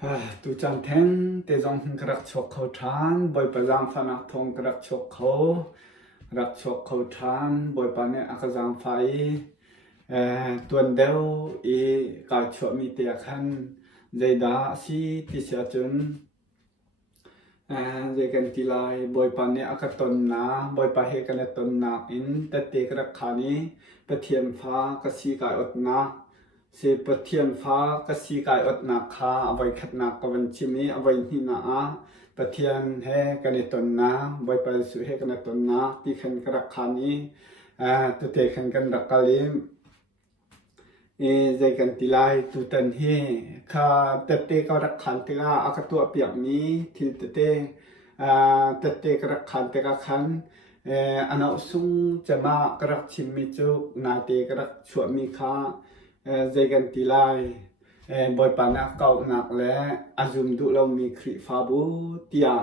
tu chan then te jong krak chok khau than boy pajam phana thong krak chok khau rak chok khau than boy pa ne akazam phai tuan deu e ka chok mi te khan zaida si ti sia chun je kan ti lai boy pa ne akaton na boy pa he kan ton na in ta te krak khani pathian pha ka si ka ot na se pathian pha ka si kai ot na kha avai khat na ka van chimi avai hi na a pathian he kan ton na boy pa su he kan ton na ti khan kra khani tu te khan kan rakalim zai kan tilai tu tan he kha te ka rak khan te ga akatu apiak ni thil te ka rak khan te ka khan ana usung chama karak chimmi chu na te karak chua mi kha dây gần tì lai bồi pan ác cậu nạc lẽ azum du lâu mi khri pha bu tia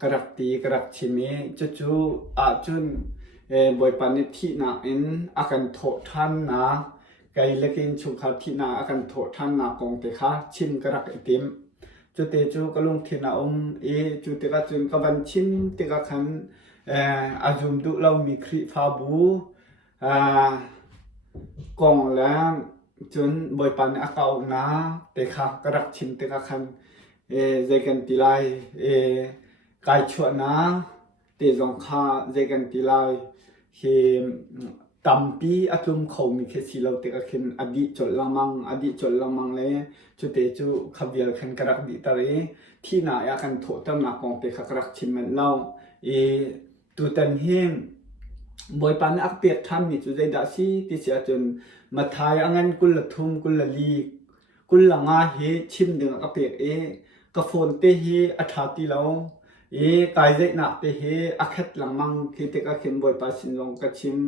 karak chimi chu chu a chun bồi pan ni thi na in akan tho than na kai lekin chu kha thi na akan tho than na kong te kha chin karak itim chu te chu kalung thi na chu te ka chun ka van chin te ka khan azum du lâu mi khri pha bu kong lang chun boy pan akau na te kha karak chim te ka khan zegan tilai kai chua na te zong kha zegan tilai he tampi atum khau mi khe si lo te ka khin adi chol lamang le chu te chu khavial khan karak di tare thi na ya kan tho tam na kong te kha karak chim man lao tu tan him boy pan ak pek tham mi chu zai da si ti sia chun mathai angan kul la thum kul la li kul la nga he chim ding ka pek ka phone te hi atha ti lo kai zai na te he akhat lamang khi te ka khin boy pa sin long ka chim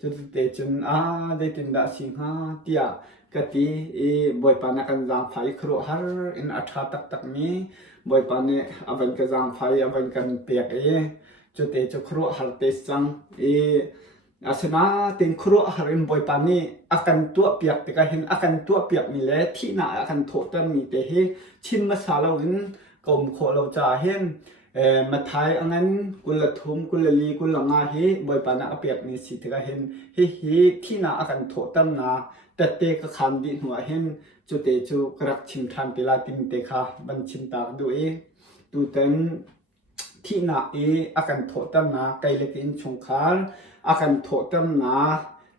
chu te chun de tin da si ha tia ka ti boy pa na kan jang phai khro har in atha tak mi boy pa ne avan ka jang phai avan kan pek chu te chu khro har te sang asana tin khro harin boy pani akan tua piak te ka hin akan tua piak mi le thi na akan tho ta mi te he chin ma sa lo in kom kho lo cha hen mathai angan kula thum kula li kula nga he boy pana apiak ni si te ka hen he thi na akan tho tam na tatte ka khan di hnuah hen chu te chu krak chim than te la tin te kha ban chim tak du tu tenที่นาอาการโถตั้มนาไกลเล็กอินชงคาร์อาการโถตั้มนา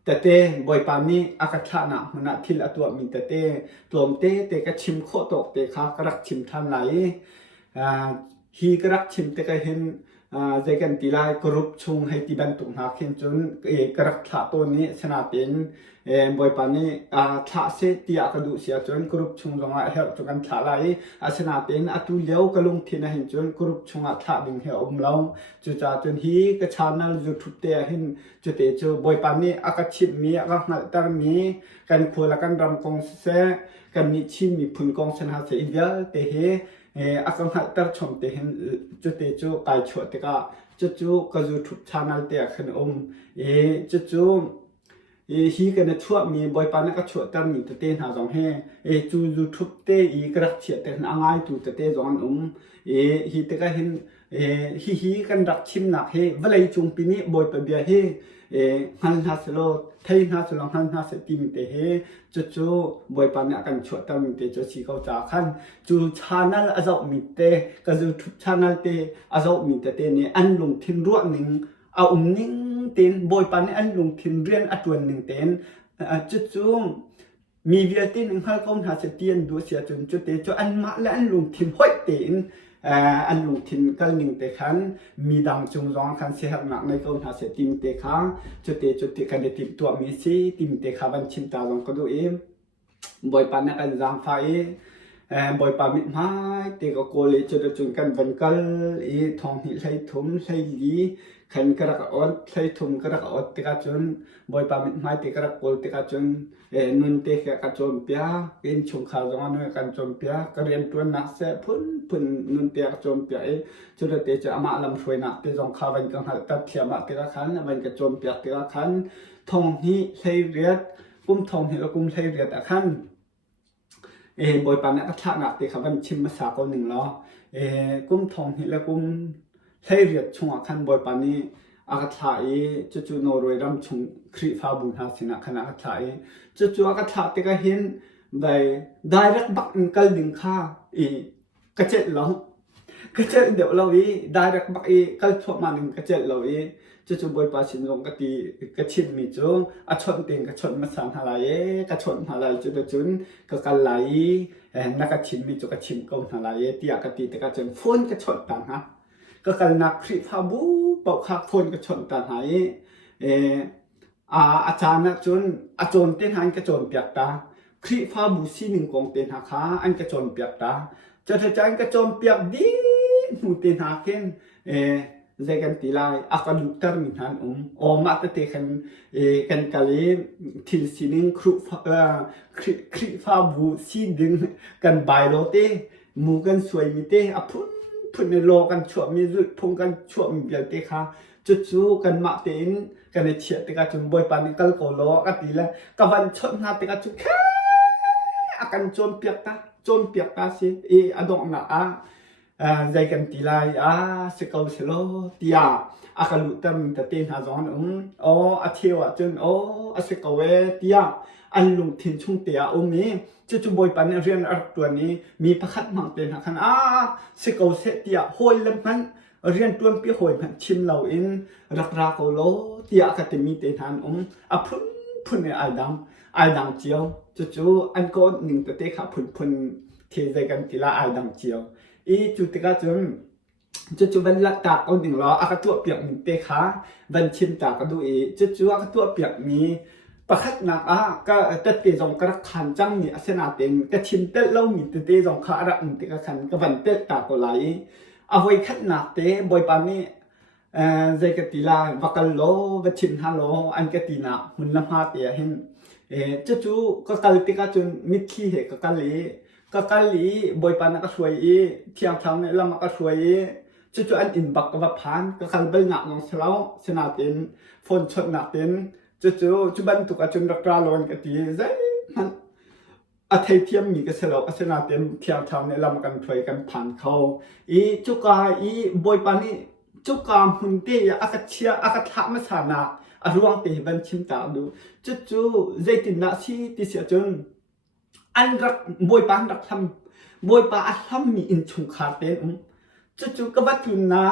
แต่เต้บอยปามนี้อาการชานะมันทิลตัวมีแต่เต้ตัวมเต้ก็ชิมโคตกเต้ข้ากรักชิมทำไหนฮีกรักชิมเต้ก็เห็นใจกันตีลายกรุบชงให้ตีบันตุงหาเข็นจนกรักชาตัวนี้ชนะเป็นบอยปานนี้ชาเสตียกระดูเสียจนกรุบชงลงมาเหี่ยวจนกันชาไหลชนะเป็นตุเลี้ยวก็ลงที่นั่นเห็นจนกรุบชงชาดึงเหี่ยวเราจุจ่าจนฮีก็ชานั่นจุดทุบเตะเห็นจุดเตะจูบอยปานนี้อากาศชิมมีอากาศหนักตามีกันคุยแล้วกันรำกองเสกันมีชิมมีผลกองชนะเสียเดียวเตะอาการหัดตัดชมเตห็นจุดเตจูไก่ฉวดเตกะจุก็จูทุบชานัลเตะขึ้นจุฮีกันชั่วมีบอยปานก็ชั่วตั้มมีเตหาจงให้จูทุบเตกระเฉียดเตนอ่างไอตูเตจงฮีเตก็เห็นฮีกันรักชิมหนักเวลาจุงปีนี้บอยไปเบียฮันฮัสโลไทยฮัสโลฮันฮัสตีมิเตจุบอยปานกันชั่วตั้มมีเตจุสีเขาจาขันจูชานัลอาจมีเตก็จูทุบชานัลเตอาจมีเตเนี่ยอันลงทิ้งรัวหนึ่งเอานิ่งเต็นบอยปานอันลงทิ้งเรียนอัดวันหนึ่งเต็นจุมีเวียตินข้าก้มหาเสตียนดูเสียจุดเตจุอันมาและอันลงทิ้งห้อยเต็นอันลงทิ้งกันหนึ่งเตขันมีดังจงร้องขันเสียหนักในก้มหาเสตีมเตขังจุดเตกันเดติมตัวมีซีติมเตขาบันชิมตาลงก็ดูบอยปานกันจางไฟบอยปามิดไม้เตก็โกเลจุดกันวันกัลทองหิใช้ถุมใช้ลีขันกระกอดใช้ถุมกระกอดเตก็จนบอยปามิดไม้เตกระโกลเตก็จนนุนเตกก็จนเปียกินชงข้าวจงอันนู้นกันจนเปียกระเรียนตัวนักเสพพุ่นนุนเตกจนเปียจุดเตจะอามาลำช่วยนักเตจงข้าววันกังหัดตัดเทียมเตก็ขันวันก็จนเปียเตก็ขันทองหิใช้เรียดกุ้มทองหิแล้วกุ้มใช้เรียดขัน บอยปันเนี่ยก็ท่าหนักตีเขาบันชิมมาสาคนหนึ่งล้อกุ้มทองเห็นแล้วกุ้มใช้เรียดช่วงขันบอยปันนี้อากาศถ่ายจู่ๆโนรวยรำชงครีฟ้าบุญหาสินะขณะอากาศถ่ายจู่ๆอากาศถ่ายตีก็เห็นได้รักบักกัลดิงค่ากระเจ็ดล้อกระเจ็ดเดี๋ยวเราได้รักบักกัลทั่วมาหนึ่งกระเจ็ดเราจู่ๆบอยปันสินลงกตีกระชิมมีจูอาชนเต็งกระชนมาสั่งหาไรกระชนหาไรจุนก็กันไหลนักกระชิมมีจูกระชิมก็หาไรตีอากาศตีแต่กระจนฟุ้นกระชนต่างฮะก็กันนักคริฟาบูปอกขักฟุ้นกระชนต่างหายอาจารย์นะจนอาจนเต้นหันกระจนเปียกตาคริฟาบูซีหนึ่งกองเต้นหักขาอันกระจนเปียกตาจะเธอใจกระจนเปียกดีหูเต้นหักเห็นZagan tilai akan luktar minhan ma te kan kali til sining kru fa bu si ding kan bai lo te mu kan suai mi te phun lo kan chua mi zu phung kan chua mi bial te kha chu kan ma te in kan chia te ka chun boy pan kal ko lo ka ti la ka van chon ha te ka chu kha akan chom piak ta si adong na Zagan tilai sekau selo tia akalu tam ta ten ha zon athiewa chun asekau tia anlung thin chung tia mi chu boy pan rian ar tuan ni mi pakhat mang ten ha khan sekau se tia hoi lam khan rian tuan pi hoi khan chim lo in rakra ko lo tia ka te mi ten han phun ne ai dang chiao chu an ko ning ta te kha phun the Zagan tila ai dang chiaoจุดที่ก็จุดวันละตากเอาหนึ่งล้ออากาตัวเปียกหนึ่งเตะขาวันชิมตากก็ดูจุดอากาตัวเปียกนี้ประคัดหนักก็เตะจงกระขันจังนี่เสนาเต็งก็ชิมเตะเล่ามีเตะจงขาระหนึ่งเตะกระขันก็วันเตะตากก็ไหลเอาไว้คัดหนักเตะบ่อยปานนี้ใจกติลาวักโลวัชิมฮัลโลอันกตินาหุ่นลำพาเตียเห็นจุดก็กัลติกาจุนมิตรขี้เหก็กัลลีก็กะลีบอยปานก็สวยเที่ยงทางในลำก็สวยจู่ๆอันอินบักก็ว่าผ่านก็คันเบิ้งหนักลงเสลาสนาเต็นฝนชดหนักเต็นจู่ๆจุบันตุกจุนรักราลอนกตีใจมันอาทิตย์เที่ยงมีก็เสลาสนาเต็นเที่ยงทางในลำกันถอยกันผ่านเขาจุกาบอยปานนี่จุกาหุ่นเตยอากาศเชียอากาศทะมาสานาอรวงเตบันชิมตาดูจู่ๆใจตินนาซีติเสียจนอันรักบอยปานรักทำบอยปาทำมีอินชุงขาเต็นจู่ๆก็วัดลุนนะ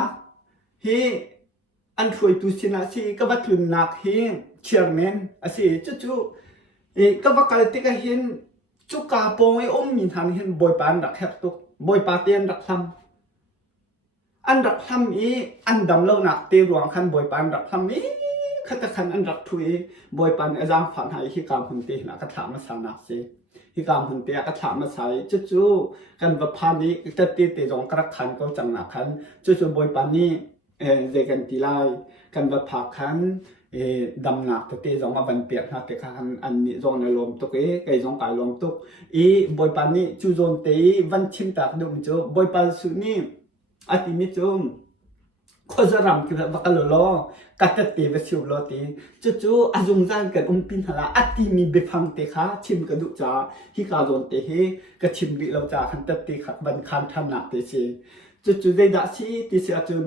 อันช่วยตุสินะสิก็วัดลุนนักเชียร์แมนสิจู่ๆก็วัดกันติก็เห็นจุกาปงมีทันเห็นบอยปานรักแฮปตุบอยปาเตียนรักทำอันรักทำอันดำเล่าหนักเตรวงขันบอยปานรักทำขัดขันอันรักทุยบอยปานอาจารย์ฝันหายที่กามคนตีนะก็ถามมาสานักสิที่กามคนเตียก็ถามมาใส่จู่ๆกันแบบพานี้จะตีเตะจงกระขันก็จังหนักขันจู่ๆบอยปานนี้เจกันตีไลกันแบบพักขันดำหนักแต่เตะจงมาบันเปียกนะแต่ขันอันนี้จงในลมตุกไก่จงไก่ลมตุกบอยปานนี้จู่ๆเตะวันชิมตากดูมิจูบอยปานสุนี้อาทิมิจูข้อจะรำคือแบบกันล้อกัดเตะไปสิวล้อตีจู่ๆอาจงจานกันปินหละอาทิมีเบฟังเตะขาชิมกระดูกจ่าที่กาโดนเตะก็ชิมบิเราจ่าขันเตะขัดบันคันทันหนักเตะเสียจู่ๆได้ด่าสิที่เสียจน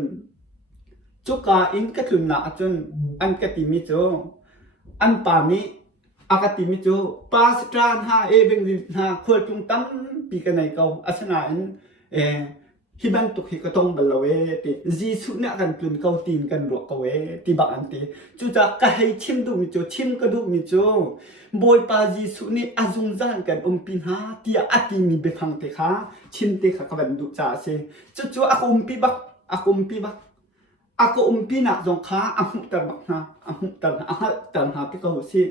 จุกาอินก็ถึงหนักจนอันกติมิจูอันป่านี้อากติมิจูปาสตรานฮาเบงดิฮาควรจุงตั้มปีกันไหนก็อาสนาฮิบันตุกฮิก็ต้องบลเวติจีสุเนี่ยกันกลืนเกาตีนกันรวกเวติบักอันติจูจักก็ให้ชิมดูมิจูชิมก็ดูมิจูบอยปาจีสุนี่อาจุงจานกันปินหาที่อาทิมีเบฟังเตค่ะชิมเตค่ะก็เป็นดูจ่าเซจู่ๆอากุปีบักอากุปีนักจงค้าอาหุตันบักนะอาหุตันหาที่เขาสิ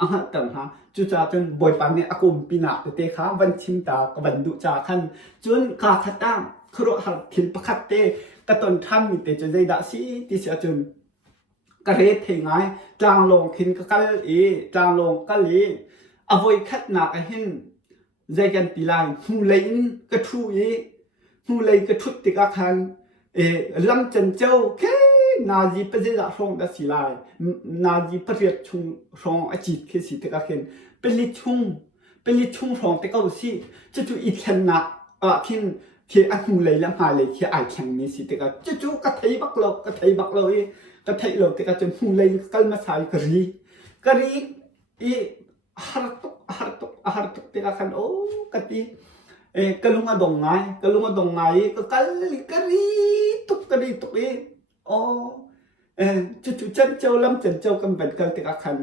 อาหารต่างหากจู่ๆจนบอยปานเนี่ยอากุปีนักเตค่ะวันชิมตาก็เป็นดูจ่าขันจนกาขัดตั้งครัวหักถิ่นประคัตเตกระตนทำมีเตจะได้ด่าสิที่เสียจนกระเรทงไงจางลงขินกะกัลจางลงกัลเอาไว้คัดหนักเห็นใจกันตีลายหูเลยกระทุยหูเลยกระทุติกาคันลำจันเจ้าแค่นาจีประเจจะส่งดัสิลายนาจีประเรียดชงส่งอาจิตแค่สิติกาเห็นเป็นลิชุง เป็นลิชุ่งรองแต่ก็สิจู่ๆอีเทนนะที่ที่อันหูเลยแล้วหายเลยที่ไอแข็งนี้สิแต่ก็จู่ๆกระไทยบักเรากระไทยบักเรากระไทยเราแต่ก็จนหูเลยกัลมาสายกรีอีhartukแต่ก็คันโอ้กะตีกะลุงอะดงไงก็กะรีตุกโอ้จู่ๆจันเจ้าลำจันเจ้ากันเป็นกันแต่ก็คัน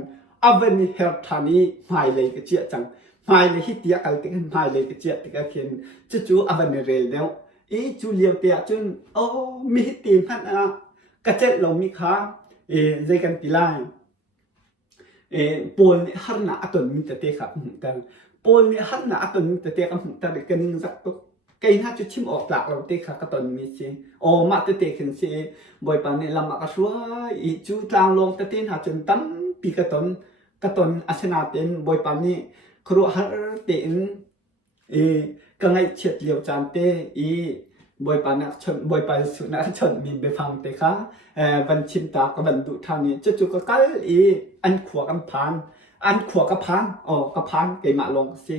อาเวนิเฮลทานีหายเลยก็เจียจังหายเลยฮิตเตียกันแต่กันหายเลยก็เจียแต่ก็เขียนจู่อาเวนิเรลแล้วจูเลียวเตียจนโอ้มีฮิตตีมันกระเจ็ดลงมีขาใจกันตีไลปอลนี่ฮาร์นาอัตโนมิตเตะครับแต่ปอลนี่ฮาร์นาอัตโนมิตเตะครับแต่เด็กกันยิ่งสักตุกใครน่าจะชิมออกหลักเราเตะครับอัตโนมิตสิโอ้มาเตะขึ้นสิบ่อยปานนี้ลำมากชัวอีจูตางลงเตะหาจนตั้มปีกระตนอาชนาเต็นบ่อยปานนี้ครัวฮาร์เตนก็ไงเฉียดเลี้ยวจานเตอีบ่อยปานนักชนบ่อยปานสุนัขชนมีเบฟังเตะค่ะบันชิมตากับบันดุทางนี้จู่ก็กัลอันขวกับพานกับพานเกี่ยมาลงสิ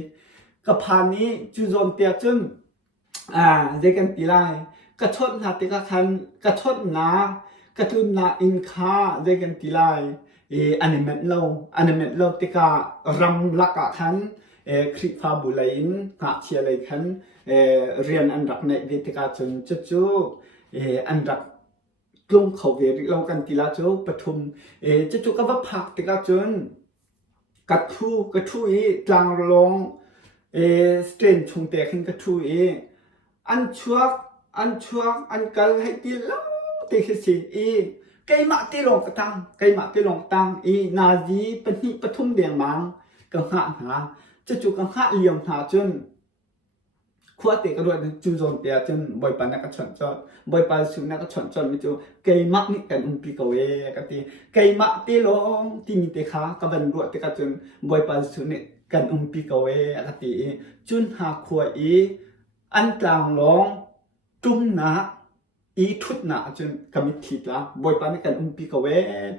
กับพานนี้จู่โจมเตียจึงเด็กกันตีไลกระชดนาติกาคันกระชดนากระตุ้นนาอินคาเด็กกันตีไลอันนี้เม็ดเราติการำลักคันคลิปฟาบุไลน์หาเชียเลยคันเรียนอันดับในวิติกาจนจู่อันดับลงเขาเวริลงกันตีลาจูปฐุมจู่ก็ว่าพักติกาจนกระทูกลางลงสเตรนชงเตะขึ้นกระทูอันชัวอันกัลให้ตีลงเตะสิไก่มาตีลงกระตังนาจีเป็นหิปฐุมเดียงมังก็หาจู่ก็หาเลี้ยงหาจนขวดเตะกระโดดจู่โจมเตะจนบ่อยปานนักชนจอดบ่อยปานสุนัขชนจอดไม่จู่ไก่มักนี่กันปีกเวกันตีไก่มักตีลงตีมีเตะขากับบันรวดเตะกันจนบ่อยปานสุนัขกันปีกเวกันตีจนหาขวดอันกลางลงจุ่มหนาทุดหนาจนกำมิดขีดละบ่อยปานนี่กันปีกเว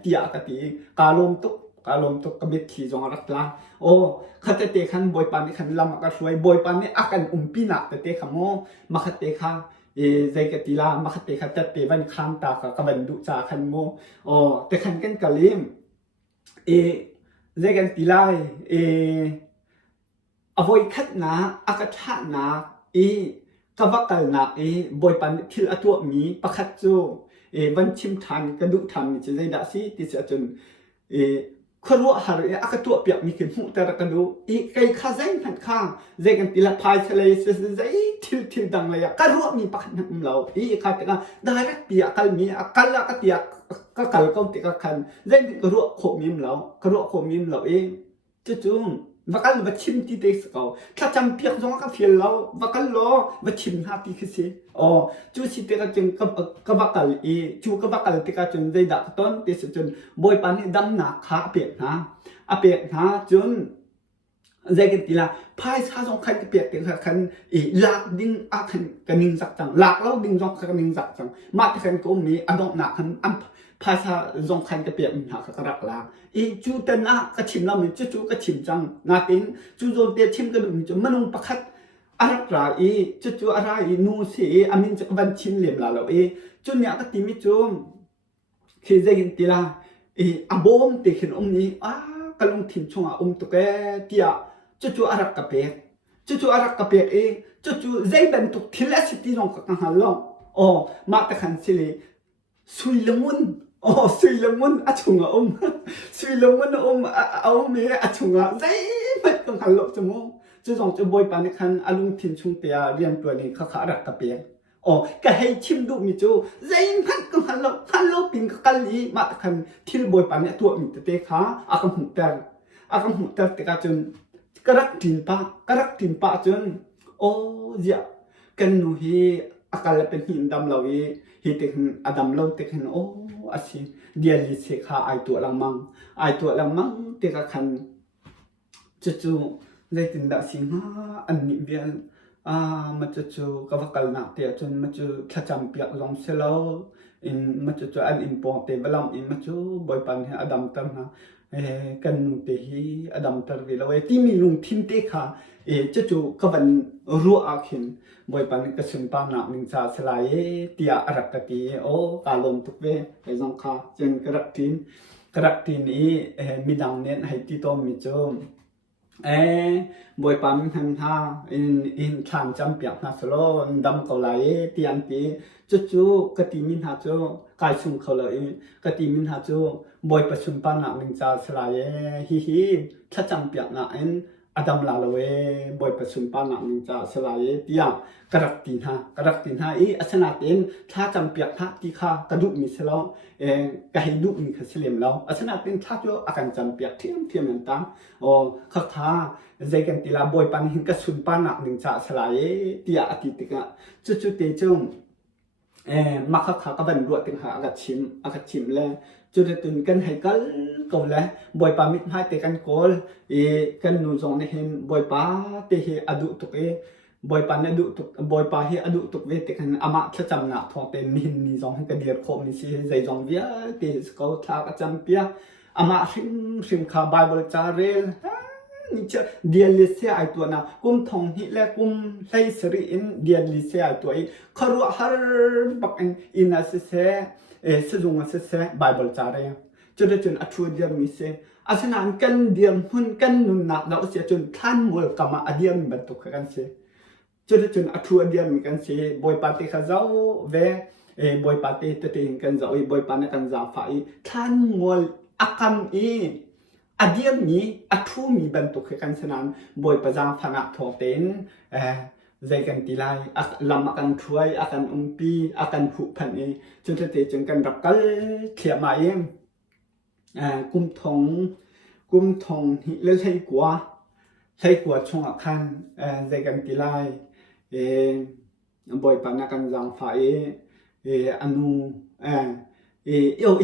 ตียกันตีกาลมตุกกำมิดขีจงรักละโอ้ขัดเตะขันบ่อยปานนี่ขันลำก็ช่วยบ่อยปานนี่อากันปีหนักเตะขโมมาขัดเตะขันใจกติลามาขัดเตะขัดเตะวันข้างตากกับบันดุจ่าขันโมโอ้แต่ขันกันกะลิมใจกันติลาอวัยขัดนาอากาศนากวักกันนาบ่อยปานทิลอตัวมีประคัดจูวันชิมทันกระดุทันจะได้ดัชซีติดจนคนว่าหาเรื่องอากาศตัวเปียกมีขึ้นหูแต่ละกันดูไก่ข้าใจหันข้างใจกันตีละพายทะเลใจทิลดังเลยก็รู้มีปักนั่งเราข้าแต่กันได้รักเปียกกันมีกันละก็เปียกก็กันก็ติดกันใจก็รู้โคมิมเราจู่วักกันวัชิมที่เด็กสกาวถ้าจำเปียกจงก็เฟียเราวักกันล้อวัชิมหาปีขึ้นสิจู่สิเด็กจงก็วักกันจู่ก็วักกันเด็กจงใจดักต้นเด็กจนบ่อยปานนี้ดำหนักขาเปียกนะจนใจกันตีละพายซาจงใครก็เปียกเด็กคันหลักดิ้งคันกันนิ่งสักจังหลักแล้วดิ้งจงกันนิ่งสักจังมาที่คันก็มีอดอกหนักคันภาษาจงคันก็เปียกมีหากระดักลาจู่แต่น่ากระชิมเรามีจู่กระชิมจังนาตินจู่โจนเตียชิมกันดูจู่มันงประคัดอะไรจู่อะไรนูสิอามินจะกันชิมเหลี่ยมลาเราจู่เนี่ยก็ตีมิจู่คือใจกันตีละอาบอมตีขึ้นนี้กลงถิ่นชงตุกเตียจู่อะไรกับเปียกจู่ใจเป็นตุกทิลสิตีลงกันหันลงมาแต่ขันสิเลยสุยละมุนชงสุยละมุนเอาเมียชงใจเป็นกันหันลงจมูกจู่จงจะบ่อยปานขันอารมณ์ถิ่นชงเตียเรียนตัวนี้เขารักกับเปียกก็ให้ชิมดูมิจูใจมันก็ฮัลโหลปิงกันลีมาแต่คันที่บ่อยปานเนี่ยตัวมิเตะขาอากังหูเตอร์เตะจนกระดักทินปะจนเจ้ากันนูฮีอากาศเป็นหินดำเราฮีเตหินอดัมเราเตหินอาชีเดียลิเสกาไอตัวลังมังเตะคันจู่ใจตินดาสิงหาอันนี้เบียนมันจู่ก็ว่ากันนักเตียจนมันจู่ถ้าจำเปียกลงเสลามันจู่อันอินปองเตะบลามมันจู่บ่อยปันให้อดัมตั้งนะ กันนุเตหีอดัมตร์วิลาเวที่มีลุงทิมเตค่ะจู่ก็วันรัวอาขินบอยปันก็สุนปานามิงซาสลายที่อารักตีโอกาลมตุกเวไอซองค่ะจนกระตินอีมีดังเน้นให้ที่ต้มมิจมบอยปันหันท่าอินทานจำเปียกนาสโลดำเกาไหลที่อันตีจู่กติมินหาจูกายซุงเขาเลยกติมินหาจูบอยประชุมปานามิงซาสลายฮิถ้าจำเปียกนาอดัมลาลเวบอยประชุมปานามิงซาสลายที่ยังกระตินหาอัศนาเต็นถ้าจำเปียกท่าที่ข้ากระดุมิสลองกระหิดุมีขสิเลมแล้วอัศนาเต็นถ้าจูอาการจำเปียกเทียมเหมือนตั้งข้าท่าใจกันตีลาบอยปันหินกระสุนปานามิงซาสลายที่อาทิตย์กันจู่เตจงมาข้าก็เป็นรัวตึงหาอากาศชิมเลยจุดตื่นกันให้ก็เลยบอยปามิดให้เตกันกอลกันนูจงในเห็นบอยปาเตะอดุตุกบอยปาเนี่ยดุตุกบอยปาเฮอดุตุกเวเตกันอามาถ้าจำหนักทองเต็มนินนี่จงให้กันเดียร์คมนี่สิใจจงเวียเตสก็ท้ากจำเปียอามาริมข้าไบเบิลจาเรลนี่จะเดียลิเซียไอตัวน่ะกุมทองฮิและกุมไลสรีอินเดียลิเซียไอตัวคารุฮาร์บักอินาเซสจงเซไบเบิลจาเรจุดจนอัตเดียมีเซอาสนานกันเดียมหุ่นกันนุนนักเราเสียจนท่านมวยกามาอเดียมบรรทุกกันเซจุดจนอัตเดียมมีกันเซบอยปาติข้าเจ้าเวบอยปาติตติงกันเจ้าบอยปานกันจ้าฝ่ายท่านมวยอาคัมอเดียมีอัตุมีบรรทุกกันสนานบอยประจำพนักทอเต็นใจกันตีไลลำกันช่วยอากันปีอากันหุพันจนเตจนกันรักกันเขียมากุมทองหิเลใช้กว่าช่วงอาคันใจกันตีไลบอยปานักันจังฝ่ายอนุ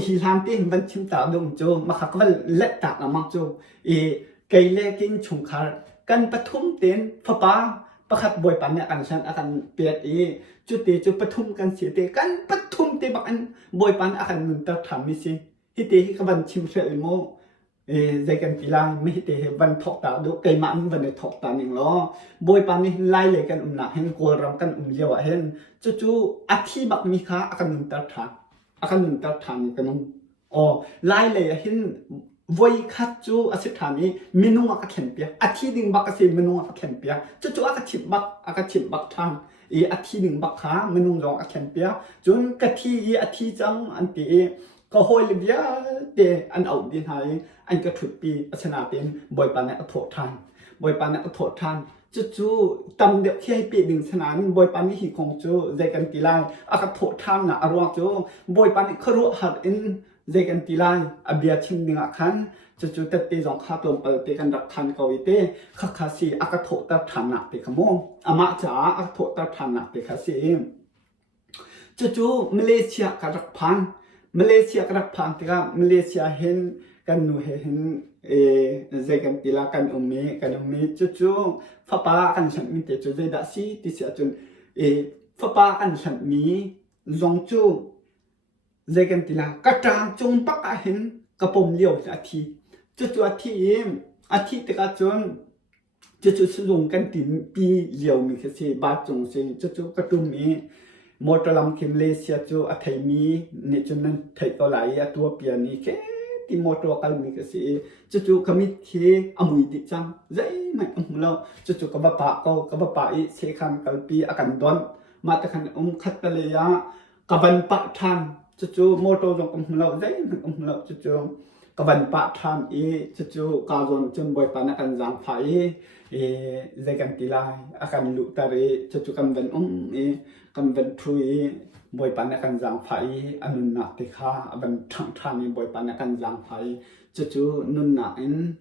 ฮิลามที่มันชิมตาดงโจมาขักว่าเล็ดตาละมังโจไกลเล่กินชงคากันปฐุมเต็นฟ้าประคับบอยปันเนี่ยอันฉันอาการเปียดจุดจุดปฐุมกันเสียเตกันปฐุมเตบักอันบอยปันอาการนุนตาทำมิสิฮิเตฮิกบันชิมเชลโมใจกันปีลาไม่ฮิเตฮิบันทอกตาดูไกมันบันในทอกตาหนึ่งล้อบอยปันนี่ไล่เลยกันหนักเห็นกลัวรำกันเลี้ยวเห็นจู่อาทิบักมีค่าอาการนุนตาทานอาการนุนตาทานกันนุ่งไล่เลยเห็นวัยขัดจูอาศัยฐานี้เมนูอาเข็มเปียอาทิตย์หนึ่งบักอาศัยเมนูอาเข็มเปียจู่อาชิบบักทางอาทิตย์หนึ่งบักขาเมนูรองอาเข็มเปียจนกะทิอาทิตย์จังอันตีก็หอยเลยเบียเตอันเอาดินหายอันกระถุดปีอาชนาเป็นบอยปานเนี่ยโถทานบอยปานเนี่ยโถทานจู่ตำเดียวที่ให้ปีหนึ่งสนานบอยปานนี่หิคงจูใจกันตีไลอากาศโถทานน่ะอารมณ์จูบอยปานนี่ขรุหัดอินใจกันตีไลอเบียชิมหนึ่งคันจู่แต่ตีสองข้าตัวเปิดตีกันรักทันเกาหลีเต้ข้าสีอากาศโถตัดทันหนักเตะขโมงอามาจ๋าอากาศโถตัดทันหนักเตะข้าสีจู่มาเลเซียกับรักพันมาเลเซียกับรักพันที่ก็มาเลเซียเห็นกันหนูเห็นใจกันตีลากันมีจู่ฟ้าป้ากันฉันมีแต่จู่ใจดัชที่เสียจนฟ้าป้ากันฉันมีลงจู่ใจกันตีลากระจางจงปักเห็นกระปมเลี้ยวอาทิตย์จู่อาทิตย์ที่ก็จนจู่สลงกันตีปีเลี้ยวมีแค่บาทจงเสียจู่กระตุ้มมอเตอร์ลำเข็มเลเซียจู่อาทิตย์มีเนี่ยจนนั้นไทยเกาหลีตัวเปียนี่แค่ที่มอเตอร์กันมีแค่จู่ก็มีที่อมุยดิจังใจไม่เราจู่ก็บ้าปะก็บ้าปะเสกขันกัลปีอาการดอนมาแต่ขันขัดตะเลยกับบันปะทันจู่มอเตอร์จงเราใจไม่เราจู่กับบันปะทันจู่กาจนจนบ่อยปานักันจังไฟใจกันตีลายอาการลุตารีจู่กันบันกันบันทุยบ่อยปานักันจังไฟอันนุนนักติข้าบันทันบ่อยปานักันจังไฟจู่นุนนัก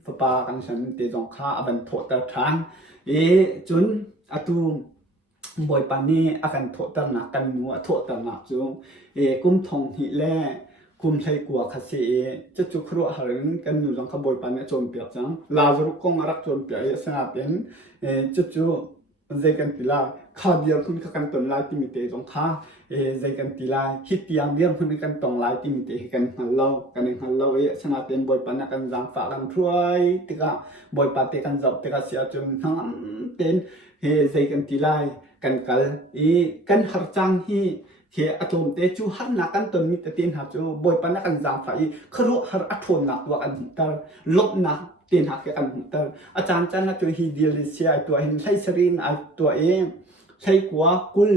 ฟ้าปากันฉันตีจงข้าบันโถตะทานจนอตูบ่อยปานนี้อาการโถตะหนักกันนัวโถตะหนักจู่กุมทองหิแลกุมใช้กัวขัดเสียจู่ครัวหาริงกันนูจังขบอยปานเนี่ยโจมเปียกจังลาจรุกงรักโจมเปียกสนาเป็นจู่ zai kan tila kha biang kun kan ton lai ti mi te jong kha zai kan tila hit tiang biang kun kan tong lai ti mi te kan hallo sana ten boy pa na kan jang fa kan thuai tika boy pa te kan zau te ka sia chun ham ten zai kan tila kan kal kan har chang hi he atom te chu har na kan ton mi te tin ha chu boy pa na kan jang fa khru har athon na wa kan tar lop na tinหักกันแต่อาจารย์จันนะตัวฮีเดียลิเซียตัวเห็นใช้สรินตัวเองใช้กัวกุล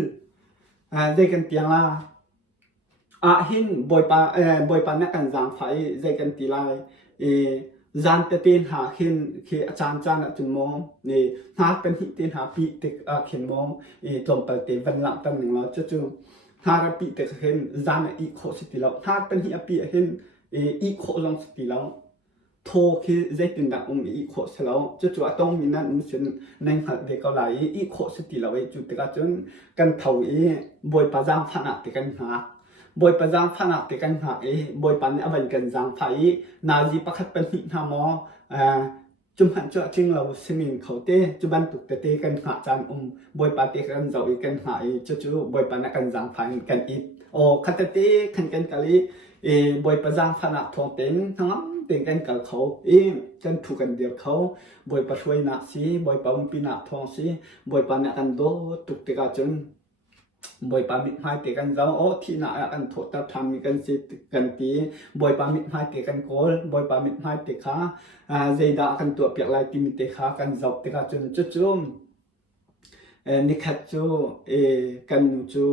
ได้กันเตียงละหินบอยปานักกันจางไฟได้กันตีลายจานเตียนหาหินคืออาจารย์จันจุนมองนี่หาเป็นหินเตียนหาปีติเขียนมองจมไปเตวันหลังตั้งหนึ่งแล้วจู่หาปีติเห็นจานอีโคสติแล้วหาเป็นหินปีเห็นอีโคลองสติแล้วโทคือใจตินดังอีโคสแล้วจู่ๆต้องมีนั่นมีสิ่งในหัดเด็กเกาหลีอีโคสติแล้วจู่ติกาจนกันเท่าบอยปะจางผนักติกันหาบอยปะจางผนักติกันหาบอยปันอวันกันจางไฟนาจีประคัดเป็นหินหามอจุ่มหันจ่อจริงเราสมิงเขาเต้จุบันตุกเตกันหาจานบอยปาเตกันเจ้าอีกันหาจู่ๆบอยปันกันจางไฟกันอีโอคัตเต้ขันกันกะลิบอยปะจางผนักทองเต็นทั้งเต็งกันกับเขากันถูกกันเดียวเขาบอยปะช่วยหนักสิบอยปะอุ้มปีหนักทองสิบอยปะนักกันโดตุกเตกาจนบอยปามิดไม้เตกันเจ้าที่หน้ากันโถตาทำมีกันสิกันตีบอยปามิดไม้เตกันโกลบอยปามิดไม้เตขาเจดากันตัวเปียกลายตีมิเตขากันเจ้าเตกาจนจู่ๆนิคัดจูกันจู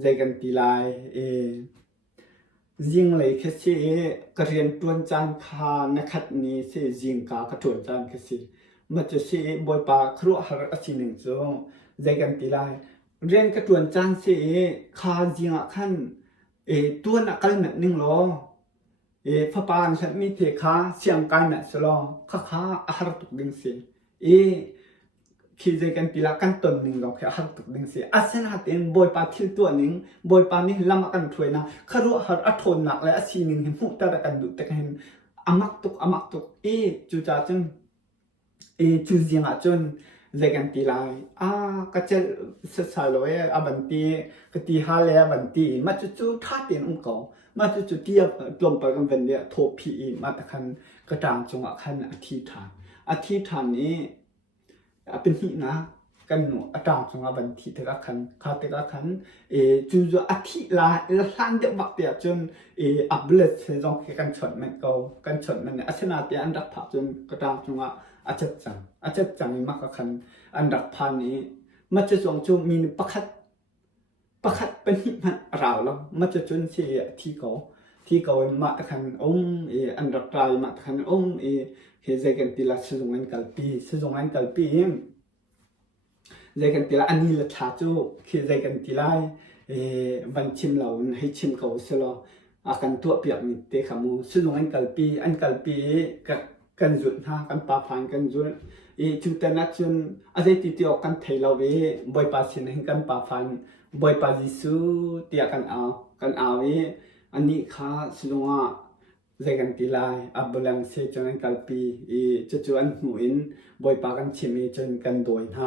ใจกันตีลายยิงเลยแค่สิกระเรียนตวนจานคานักนี้สิยิงกากระตวนจานแค่สิมันจะสิบอยปาครัวหารักสิหนึ่งจูใจกันตีลายเรียนกระตวนจานสิคาจิงขันตัวนักการนักหนึ่งล้อพระปานฉันมีเทคาเสียงการนักสลองข้าอาหารตุกดึงสิคิดใจกันตีละกันตนหนึ่งเราแค่อาหารตุกดึงสิอาเซนหัดเองบอยปาทิลตัวหนึ่งบอยปานี่ลำกันถวยนะคารุหาอัทนหนักและอาชีหนึ่งเห็นมุตระกันดุแต่เห็นอามักตุกจูจ่าจนจูเสียงจนใจกันตีลายก็จะศึกษาเลยบันตีก็ตีฮาเลยบันตีมาจู่ท่าเตียนเก่ามาจู่เทียบลงไปกันเป็นเนี่ยโทพีมาตะคันกระจางจงขันอธิษฐานนี้เป็นหินะกันหนูอาจารย์จงบันทีเทกขันคาเทกขันจู่อธิลาลันเดบักเตียจนอับเลสจงกันชนมันเก่ากันชนมันเนี่ยอาชนาเตียอันดับผักจนกระจางจงอาจจะจังมากขันอันดับพันนี้มันจะส่งจูมีประคัดเป็นหิมันราวแล้วมันจะจนเสียที่เขามาตะคันอันดับไตรมาตะคันเฮเจกันติลาสจงอันกัลปีเจกันติลาอันนี้ละชาจูเฮเจกันติลาวันชิมเราให้ชิมเขาเสลออาการตัวเปียกนิดเตะขมูสจงอันกัลปีกันจุดกันปาพันกันจุดจุดแต่นักจนอะไรติดต่อกันไทยเราบอยปาสินให้กันปาพันบอยปาจิสูเตียกันเอาอันนี้ข้าสจงใจกันตีลายอับลังเซจนกันปีจู่อันหูอินบอยปากันชิมีจนกันโดยห้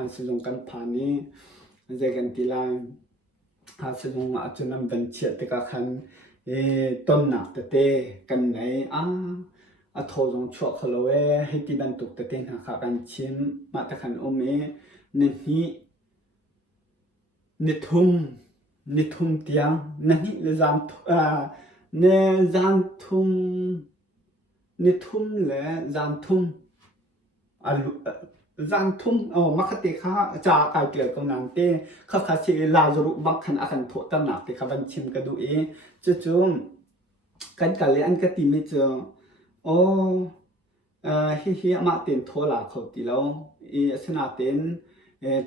าสจงกันผ่านนี้ใจกันตีลายสจงจนนำบัญชีตะกันต้นหนักเตะกันไหนโทรจงชั่วเขาเลยให้ที่บันตุกเตะหาขากันชิมมาตะขันนี่นิทุมเตียงนี่เลจามจานทุมนิทุมและจานทุมจานทุมมักติข้าจากายเกลียวกับนางเต้ข้าสิลาจรุบักขันอาคันโถตำหนักติข้าบันชิมกระดูจู่กันเลยอันกติไม่เจอฮิมาเต็นโทรลาเขาตีแล้วสนาเต็น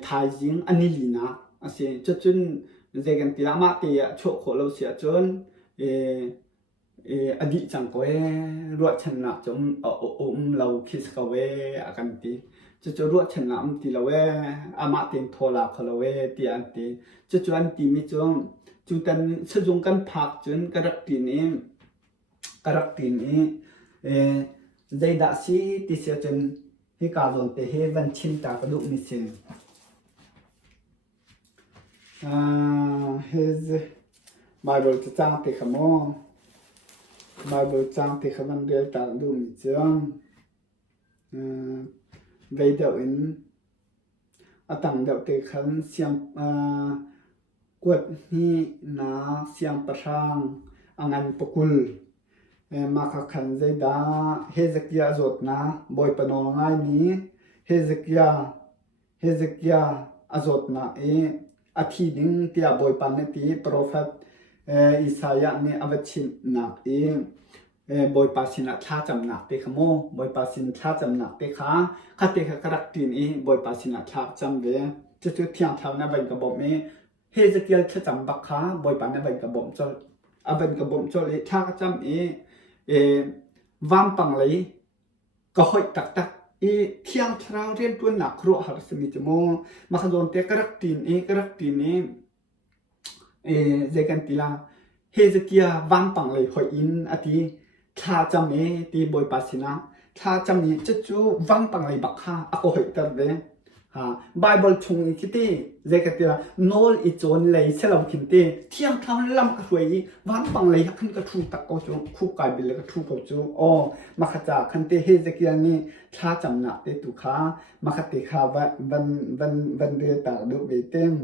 ทายจิงอันนี้ลีนะเสียจนเจกันตีละมาเตียโชโคเราเสียจนอดีตจังก็รวดชนะจนเราคิดเขาอากันตีจู่รวดชนะตีเราอามาเต็นโทรลาเขาเราตีอันตีจู่อันตีไม่จงจู่ตันสจงกันพักจนกระดักตีนี้ใจด่าสิติเสียจน hi ka zon te he van chin ta ka du mi sin his Bible to chang te khamo Bible chang te khaman del ta du mi chang vei deuh in atang deuh te khan siam quat hi na siam pasang angan pokul ma kha khan zai da Hezekiah zot na boy pano ngai ni Hezekiah azot na athi ding tia boy pan ne ti prophet Isaiah ne avachin na boy pasina tha cham na te khamo boy pasin tha cham na te kha khate kha karak tin boy pasina tha cham ve chu chu thiang thau na ban ka bom me Hezekiah tha cham bak kha boy pan na ban ka bom chol aban ka bom chol tha cham vam pang lấy có hội tắc tắc thiang thao riêng tuân nạc rộ hạt sमी chmo mà khăn dồn te karak tin dâyกันtila Hezekiah vam pang lấy hội in ati tha cham ti boy pasina tha cham ni chu vam pang lấy bak ha ako hội tar ve Bible chung kiti zai ka tira nol I chon lei selam kinte thiang thau lam ka hroi van pang lei khan ka thu tak ko chu khu kai bil ka thu ko chu ma kha cha khan te Hezekiah ni tha cham na te tu kha ma kha te kha van de ta do be tem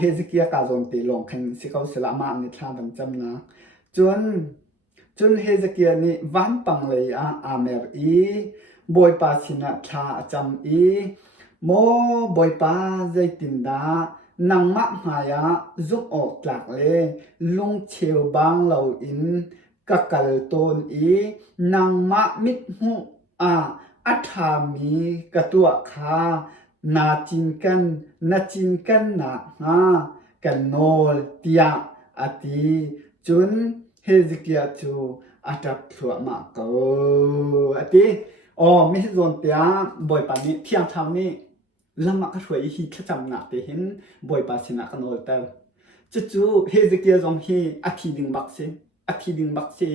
Hezekiah ka zon te long khan sikau selama ni tha van cham na chun Hezekiah ni van pang lei amer boy pa sina tha cham mo boy pa zai tin da nang ma haya zup ok tlak le lung cheu bang lo in ka kal ton nang ma mit hu atha mi ka tua kha na chin kan na ha kan nol tia ati chun Hezekiah chu atap thua ma ko ati mi zon tia boy pa ni thiang tham ni lama ka hroi hi thacham na te hin boy pa sina ka nol ta chu Hezekiah zong hi athi ding bak se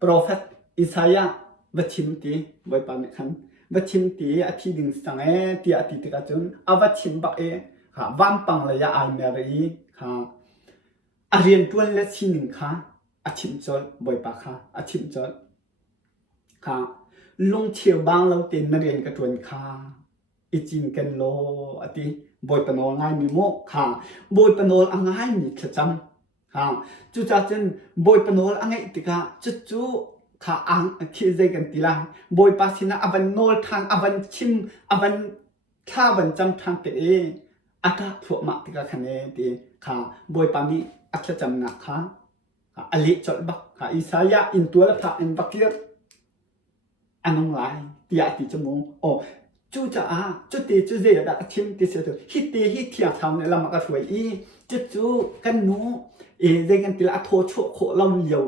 prophet Isaiah vachim ti boy pa ni khan vachim ti athi ding sang ti ati te ka chun avachim bak vam pang la ya ai meri arian tuan le chining kha achim chol boy pa kha achim chol kha lung chiều bang lâu tiền na riêng cái tuần kha ichin kan lo ati boy panol ngai mi mo kha boy panol angai mi thacham chu cha chen boy panol angai tika chu kha ang khi zai kan tila boy pasina avan nol thang avan chim avan tha van cham thang te ata thu ma tika khane ti kha boy pami acha cham na kha ali chol bak kha Isaiah in tua la pha in bakir anong lai tia ti chmo chu cha chu ti chu ze da thim ti se to hi ti hi thia tham ne lama ka throi chu kan nu ze kan ti la tho cho kho lam liao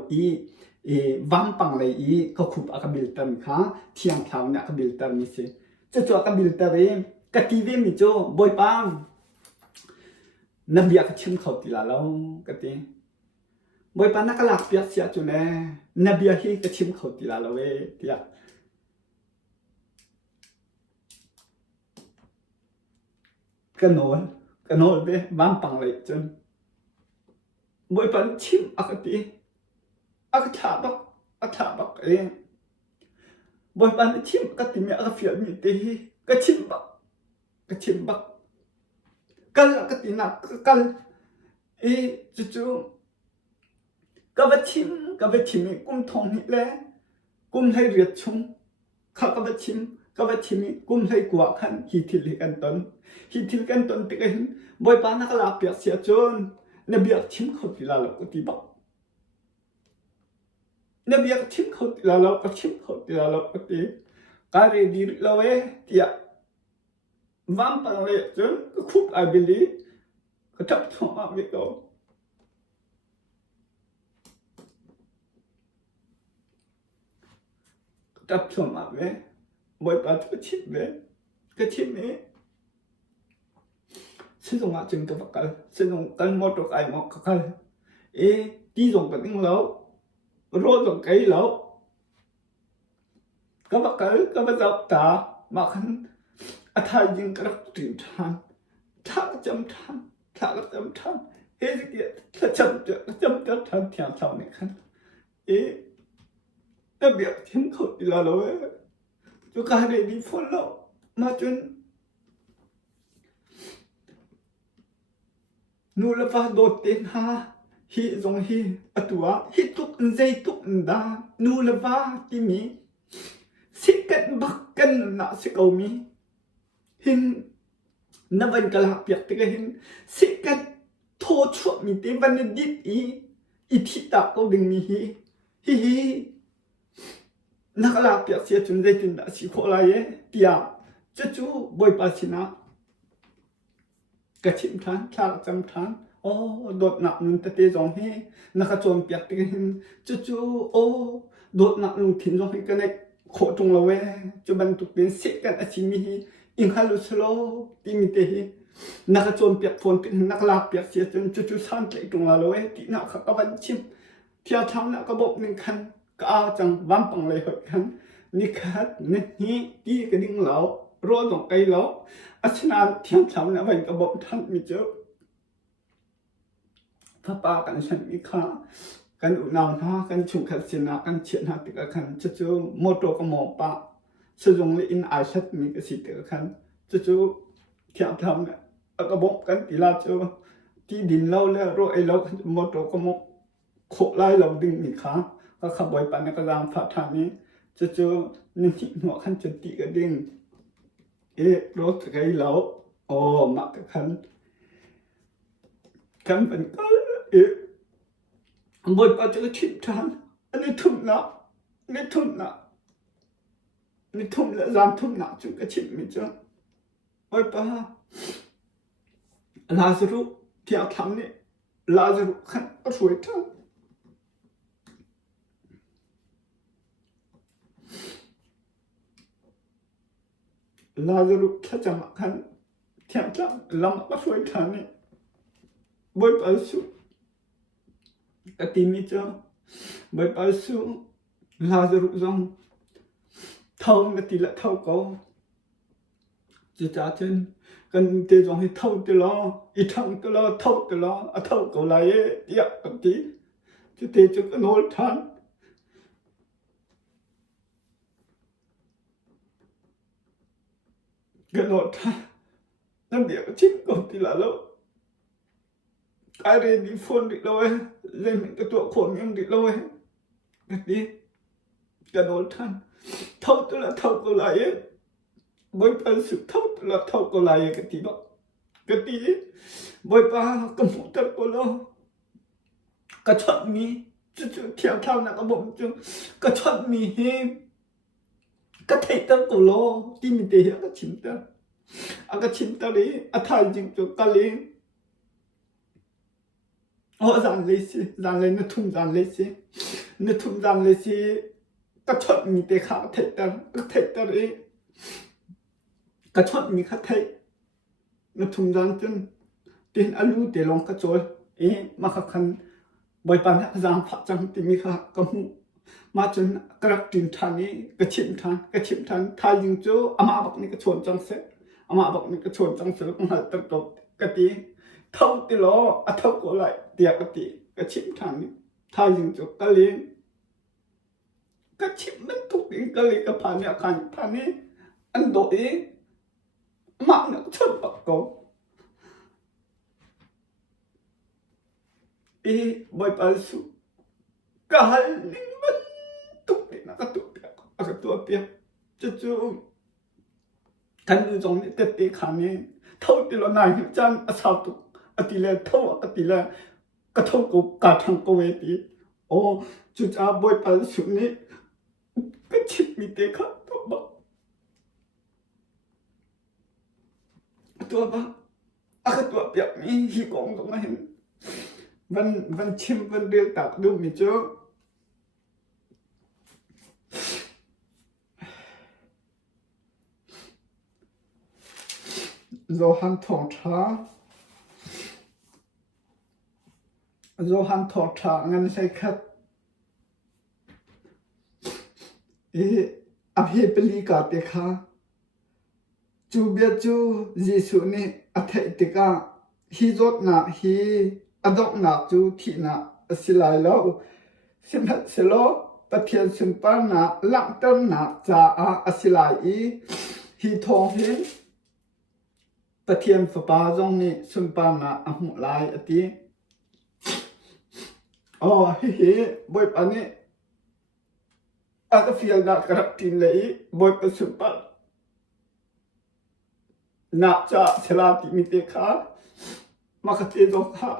vam pang lai ko khup aka bil tan kha thiang thau ne ka bil tan mi se chu ka bil ta re ka ti ve mi cho boy pam nabia ka chim khau ti la lo ka ti boy pa na ka lak pia sia chu ne nabia hi ka chim khau ti la lo we tia cái nồi về vam pang lại chân mỗi phần chim akati thả bak mỗi phần chim akati mi akafia mi te cái chim bak kal akati na kal chu cái vật chim mi kum thong ni le kum hai riat chung cái vật chim mi kum hai kwa khan hi thil kan ton te kan boy pa na kala pia sia chon na bia chim kho ti la lo ko ti ba na bia chim kho ti la lo ko ti ka re di lo we tia vam pa le chon ko khup I believe ko tap tho ma we ko tap tho ma we boy pa ko chim we cái chim me 세종 아침 또 바깔 세종 깔모도 깔모 깔 띠종 같은 거 로종 깨로 ก็มาจับตามาขันอาทายยิงกระตื่นทันถ้าจำทันถ้าจำทันเฮ้ยถ้าจำทันเทียนเท่านี้ขันแต่เบียดทิ้งเขาดีละเลยจุกการเรดีฟอลล์มาจนนูละฟ้าโดดเต็นหาฮีจงฮีอตัวฮีตุกใจตุกดานูละฟ้าที่มีสิกันบักกันนะสิเขามีหินนับวันกลาเปียกติกหินสิกันโทษชั่วมีเตวันดิดอีทิตาก็ดึงมีฮีนักลาเปียกเสียจนใจจนดาสิโคลายเตียจู่บอยปัสนะกระชิมทานชาจำทานโอ้โดดหนักนุนตะเตจงให้นักโจมเปียกติกหินจู่โอ้โดดหนักนุนถิ่นจงให้กันเนโคตรงละเวจะบรรทุกเป็นสิกันอาชิมีอิงฮัลลุสโลตีมิเตหินักโจมเปียกฝนเป็นนักลาเปียกเสียจนจู่ๆสั่นใจตรงละเวที่นักขับบันชิมเที่ยวทำนักกระบอกหนึ่งคันก็เอาจังวันปังเลยหดคันนี่คัดนี่ตีกระดิ่งเหลารอดงไกลเหลาอาชนาเที่ยวทำนักวันกระบอกท่านมีเจอพระป่ากันฉันมีค่ากันอุณาหะกันชุมขัดเสนากันเชียนหัติกะขันจู่ๆโมโตก็มองปะสจงเลยอินอาชัดมีกสิติกะขันจู่ๆเที่ยวทำเนี่ยกระบอกกันตีลาจู่ที่ดินเล่าแล้วรไอเล่าโมโตก็มองโคไล่เราดึงมีค่าก็ขับบ่อยปันกระดังฝาทางนี้จู่ๆนี่หัวขันจุดตีกระดิ่งรถไกลเราอ๋อมักขันเป็นก็บอยปาจะชิมทานอันนี้ทุ่มนะนี่ทุ่มนะนี่ทุ่มและรามทุ่มนะจุกชิมมิจ้ะบอยปาลาซารุที่อาทำนี่ลาซารุขันสวยทั้งลาซารุถ้าจะมาขันที่อาทำลำก็สวยทั้งนี่บอยปาสุกติมิจ้ะบอยปาสุลาซารุจงเท่ากติละเท่าก็จะจ่าเจนกันเตจงให้เท่าตลออีทั้งตลอเท่าตลอเท่าก็ไรอยากกติจะเตจกันโนลทันกันโนลทันนั่นเดี๋ยวชิมก็ติละแล้วการเรียนดีฟอนดิเลยเล่นกับตัวคนยังดิเลยกติกันโนลทันเท่าตัวละเท่าก็ไรบอยปาสุเท่าตัวละเท่าก็ไรกติบอกกติบอยปากระมุตะก็แล้วกระชอนมีจู่ๆเที่ยวเท่านักกระบอกจู่กระชอนมีเฮกระเทยตะก็แล้วที่มีเดียกระชิมตะกระชิมตะเลยอาทายจริงจุกะเลยโอ้จานเลยสิจานเลยนึกทุ่มจานเลยสินึกทุ่มจานเลยสิกระชอนมีเตะขาเทยตะกระเทยตะเลยกระชอนมีขาเทยนึกทุ่มจานจนเดินอาลูเดลองกระโจยมาขันบอยปันจางผัดจังที่มีขากระหูมาจนกระตินทานนี้กระชิมทานทายยิงโจอามาบอกนี่กระชวนจังเสอามาบอกนี่กระชวนจังเสก็หายตะตกกะตีเท่าติล้อเท่าก็ไหลเตียกะตีกระชิมทานนี้ทายยิงโจกะเลี้ยงกระชิมมันทุกสิ่งกะเลี้ยงกระพานเนี่ยขันพานนี้อันโดยมาเนี่ยชนปากโกบอยปาสุกาลิมันตุกเปียกกระตุกเปียกกระตัวเปียกจู่กันดูตรงนี้เตะขานี้เท่าที่เรานายจันอาสาตุกอติเลเท่าอติเลกระทงกูกาทังกูเวทีโอ้จู่จ้าบอยปาสุนี่ก็ชิดมีเตะขาตัวบ้าตัวเปียกนี่ฮีกองตรงนั้นวันชิมวันเรียกตักดูมิเจอโจฮันทองชางั้นใช่ครับ อภิปลีกาเตคาจูเบียจูยิสุนี่อัฐอิติกาฮิจดนาฮีอดอกนาจูที่นาสิลายโลสินัสโลตะเทียนสุนปานาลังต้นนาจาอาสิลายอีฮีทองหินตะเทียนฝาปาจงนี่สุนปานาอมุลายอติอ๋อฮิบอยปานี่อาตฟิลดากรับทินเลยบอยปสุนปานาจาเชลาติมิเตคามาคเตจงคา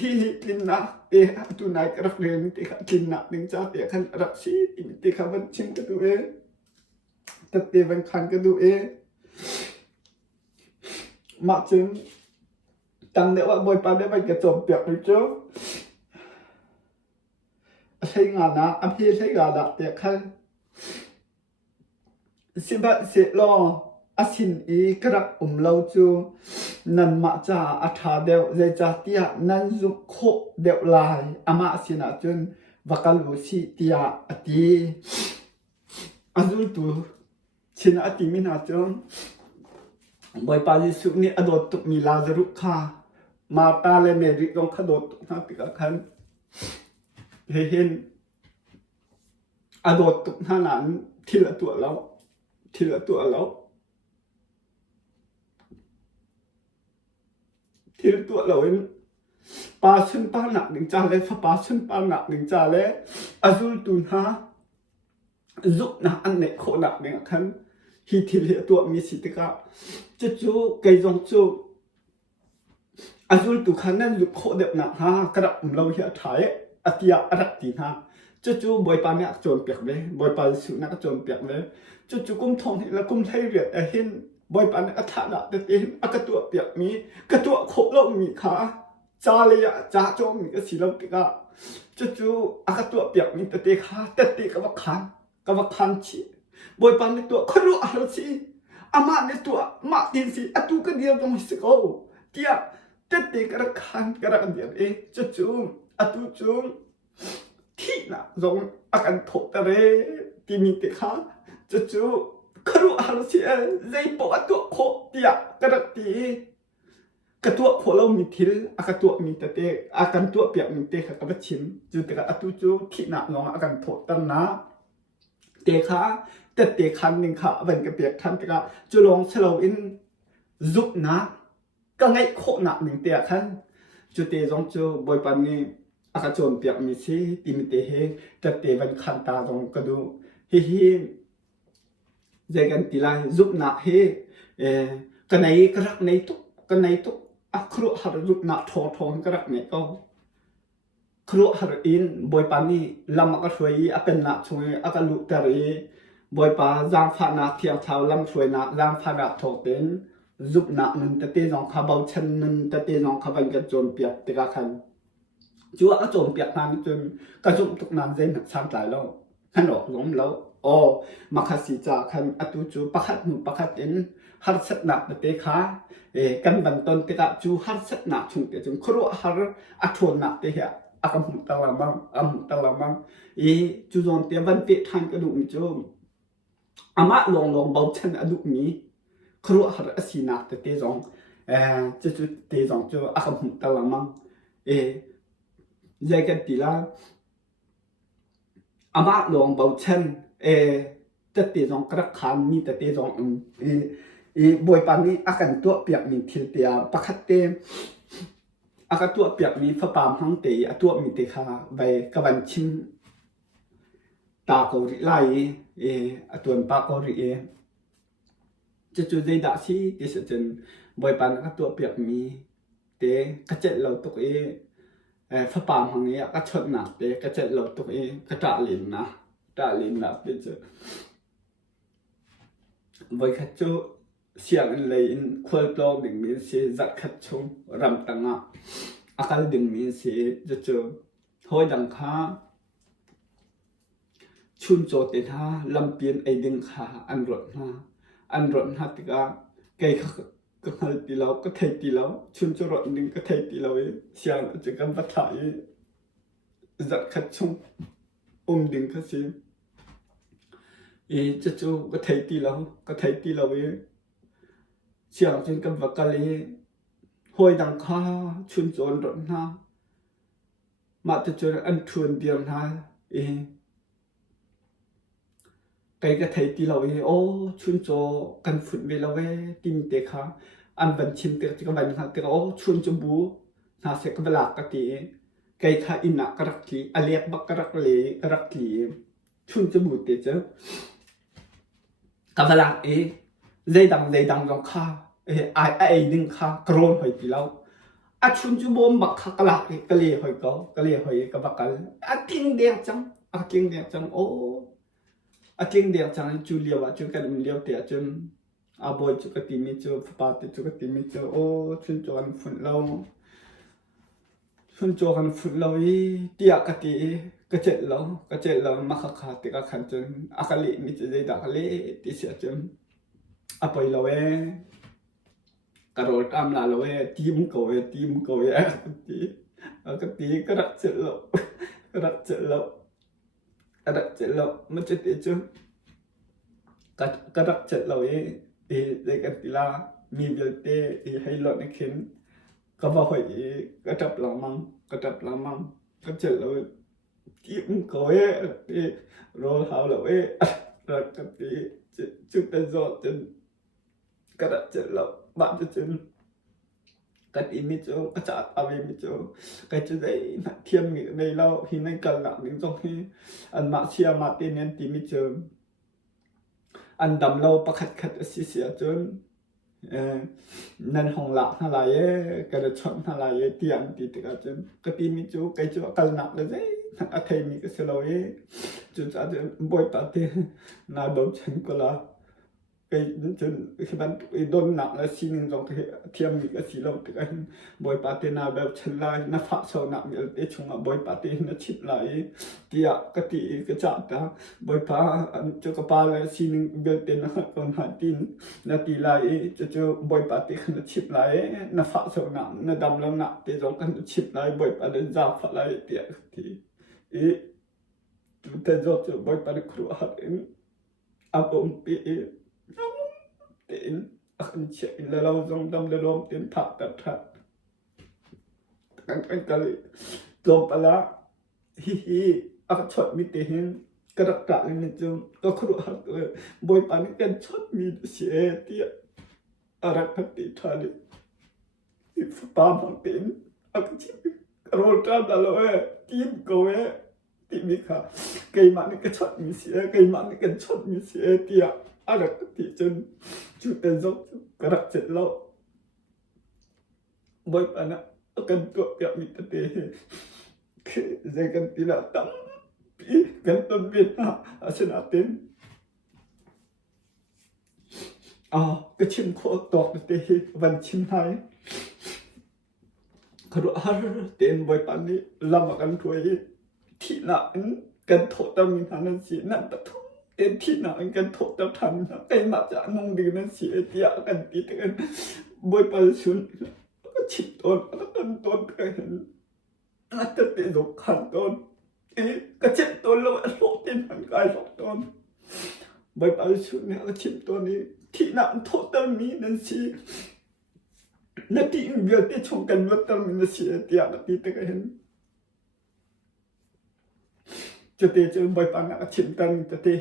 ฮิลินนาเอตุนายกระเรมิเตคาลินนาหนึ่งจาเตคันรักชีติมิเตคาวันชิมกระดูเอตัดเตวันคันกระดูเอมาจึงตั้งเดว่าบอยปาได้ไปกระจมเปียกไปเจ้าใช้งานนะอภิใช้งานดักเปียกคันสิบเสลออาสินอีกระเลาจูนันมาจาอัฐาเดวเจจาเตียนันจุโคเดวลายอามาสินาจุนวักลูสิเตียอติอาจุตูชินาอติมินาจุนบอยปาลิสุนี่อดตุมีลาจรุคามาตาเลเมริกองขดตุนาติกาคันเห็นอดตุนานั้นทีละตัวแล้วทีละตัวแล้วทีละตัวเราเองปาชุนปาหนักหนึ่งจานเลยปาชุนปาหนักหนึ่งจานเลยอาจุลตุนฮะจุกนะอันเนโคหนักหนึ่งคันฮีทีละตัวมีสิทธิ์ก็จะจูไกจงจูอาจุลตุคันนั้นลุกโคเด็บหนักฮะกระดับเราเหี้ยถ่ายอติยาอรัตติฮะจะจูบอยปาเนี่ยโจนเปียกเลยบอยปาสุนักโจนเปียกเลยจะจูกุ้มทองแล้วกุ้มไทยเรียดเห็นบอยปาเนี่ยอัฐานะแต่เห็นกระตัวเปียกมีกระตัวโคเรามีขาจาเลยอะจ้าโจมีก็สีเราติกาจะจูกระตัวเปียกมีแต่เตะขาแต่เตะกับว่าคันชีบอยปาเนี่ยตัวครุอะไรสิอามาเนี่ยตัวมาดินสิอตุก็เดียวตรงสิโก้เดียแต่เตะกระคันกระเดียวจะจูอตุจูที่น่ะจงอาการถกตะเรที่มีเตะขาจะจูครุอะไรสิใจปวดตัวโคเดียกระตีกระตัวโคเรามีทิลอากาตัวมีแต่เตะอาการตัวเปียกมีเตะขกับชิมจูแต่กอตุจูที่น่ะลองอาการถกตั้งนะเตะขาแต่เตะคันหนึ่งขาเป็นกระเปียกคันแต่กจูลองเชลวินจุกนะก็ไงโคหนักหนึ่งเตะคันจูเตะจงจูบอยปันนี่อากาศโจมเปียกมีสิติมิเตเฮแต่เตะเป็นคันตาจงกระดูฮิใจกันตีลายจุกนะเฮกันไหนกระไหนตุกกันไหนตุกอัครุหาจุกนะทองกระไหนก็ครัวหาอินบอยปานี่ลำก็ช่วยอเป็นนักช่วยอากาลุตรีบอยปาจางฟ้านาเทียงเท้าลำช่วยนักจางฟ้านาทอเป็นจุกนักนั้นแต่เตจงขบาวชันนั้นแต่เตจงขบันกันโจมเปียกติกาคันจัวก็โจมเปียกนั้นจนกระจุมทุกนั้นเจนช่างหลายแล้วขันออกล้มแล้วอ๋อมาคสิจาคันอตุจูประคัดหนุประคัดเอ็นฮัดสัตนักเตขากันบันตนติกาจูฮัดสัตนักชุงเตจงครัวฮัดอัทวนนักเตะakam talamang talamang chu zon te ban pe than ka du mi chu ama long bau chan adu mi khru har asina te zong chu te zong chu akam talamang zai ka ti la ama long bau chan te zong kra khan mi te zong boi pa ni akan to piak min thil te pakhat teอากาตัวเปียกมีฝาปามทั้งเตะตัวมีเตะขาใบกระบันชิมตาเกาหลีไล่ตัวปากเกาหลีจะจุดใจด่าสิที่สุดจนบอยปานก็ตัวเปียกมีเตะกระเจ็ดเราตกฝาปามทั้งนี้ก็ชนหนักเตะกระเจ็ดเราตกกระจ่าลินนะจ่าลินนะเป็นจะบอยขัดจุเสียงเลยอินควอลปลอกดึงมีเสียจัดขัดชงรำตังอ่ะอาการดึงมีเสียจะเจอหอยดังค้าชุนโจเตท่าลำเปียนไอดึงขาอันรถติกาไก่ก็หันตีเราก็ไทยตีเราชุนโจรถดึงก็ไทยตีเราเสียงจะกำปัดถ่ายจัดขัดชงดึงก็เสีย จะจูก็ไทยตีเราก็ไทยตีเราเสียงจนกับวักกะลีห้อยดังข้าชุนโจนรถนามาจะจนอันทวนเดียมนาไกก็ไทยตีเราโอ้ชุนโจกันฝุ่นเวลาติมเตะค่ะอันบันชิมเตะก็บันค่ะเตะโอ้ชุนจบูนาเสกเวลากตีไกค่ะอินักกระกลีอเลียกบักกระกลีกระกลีชุนจบูเตะเจ้ากเวลาใจดังลงค่ะไอ้ดึงค่ะกรอนหอยตีเราอาชุนจบูบักค่ะกะลากะเลหอยก็กะเลหอยกับบักกะอาทิ้งเดียจังอาทิ้งเดียจังโอ้อาทิ้งเดียจังจูเลียวจูกันเลียวเตียจนอาบอยจูกติมิจูปาติจูกติมิจูโอ้ชุนจวนฝุ่นเราชุนจวนฝุ่นเราเตียกติกระเจ็ดเรามาขาติกขันจนอากาลิมิจูใจดักเลติเสียจนอาไปเรากระโดดตามลาเราทีมโกยตีกระเจ็ดเรากระเจ็ดเรามันจะติดจนกระเจ็ดเราในกันติลามีเบลเต้ให้หลอดในเข็นก็บอกให้กระดับหลังมังกระเจ็ดเราทีมโกยโรลฮาวเรารักกันตีจุดแต่จอดจนกระเจ็ดเราบ้านจะจนกันอีมิจูกระจัดอาวิมิจูกันจะได้เทียมมีในเราที่ในกันหลังนึงตรงที่อันมาเชียมาเตเนนตีมิจูอันดำเราประคัดเสียจนนั่นห้องหลักอะไรกระชอนอะไรเตียงตีติกันจนก็ตีมิจูกันจูกันหนักเลยอาเทมีก็เสลยจนจะบ่อยตัดนาดมฉันก็ละcái chân cái bạn đôn nặng là xin dòng cái thiêm bị cái xí lâu thì anh bồi bà tên nào đều chân lại nó phá sâu nặng như thế chúng mà bồi bà tên nó chít lại thì cái tí cái chạm ta bồi bà cho cái bà là xin biểu tên nó còn hạt tin nó tí lại cho bồi bà tên nó chít lại nó phá sâu nặng nó đâm lâu nặng thì dòng cái nó chít lại bồi bà đến ra phá lại thì ý chúng ta cho bồi bà nó khổ hạt ông bị tiền anh chạy là lâu trong tâm là lâu tiền thật anh cái lộp là hi anh chọn mi tiền cái đặc cả lên chung có khổ hạt rồi bồi bán cái chọn mi xe tiệt anh cái tiền thật đi ba bằng tiền anh chỉ cái rồi ra là lâu tiền cô tiền mi cả cái mà cái chọn mi xe cái mà cái chọn mi xe tiệt anh cái tiền chân chú tên dốc cái đặc chất lâu bởi bạn ạ cần tuổi đẹp mình ta tế cái dây cần tí là tắm cần tôn viên sẽ là tên cái chim khổ tọt tế văn chim hai cái độ tên bởi bạn ấy làm mà cần tuổi thị nạn cần thổ tâm mình thằng nên chỉ nạn tất thúcที่นั่งกันถกตะทันไอ้มาจากนงดีนั่นเสียเดียกันตีกันบอยปัลชุนก็ฉิดต้นแล้วต้นก็เห็นอาจจะเป็นดอกขันต้นก็เจ็บต้นแล้วโลกที่มันกลายดอกต้นบอยปัลชุนเนี่ยก็ฉิดต้นนี้ที่นั่งถกตะมีนั่นสินาทีเดียวที่ชงกันว่าตะมีนั่นเสียเดียกันตีกันเห็นจะเตะจะบอยปังอ่ะชิมตันจะเตะ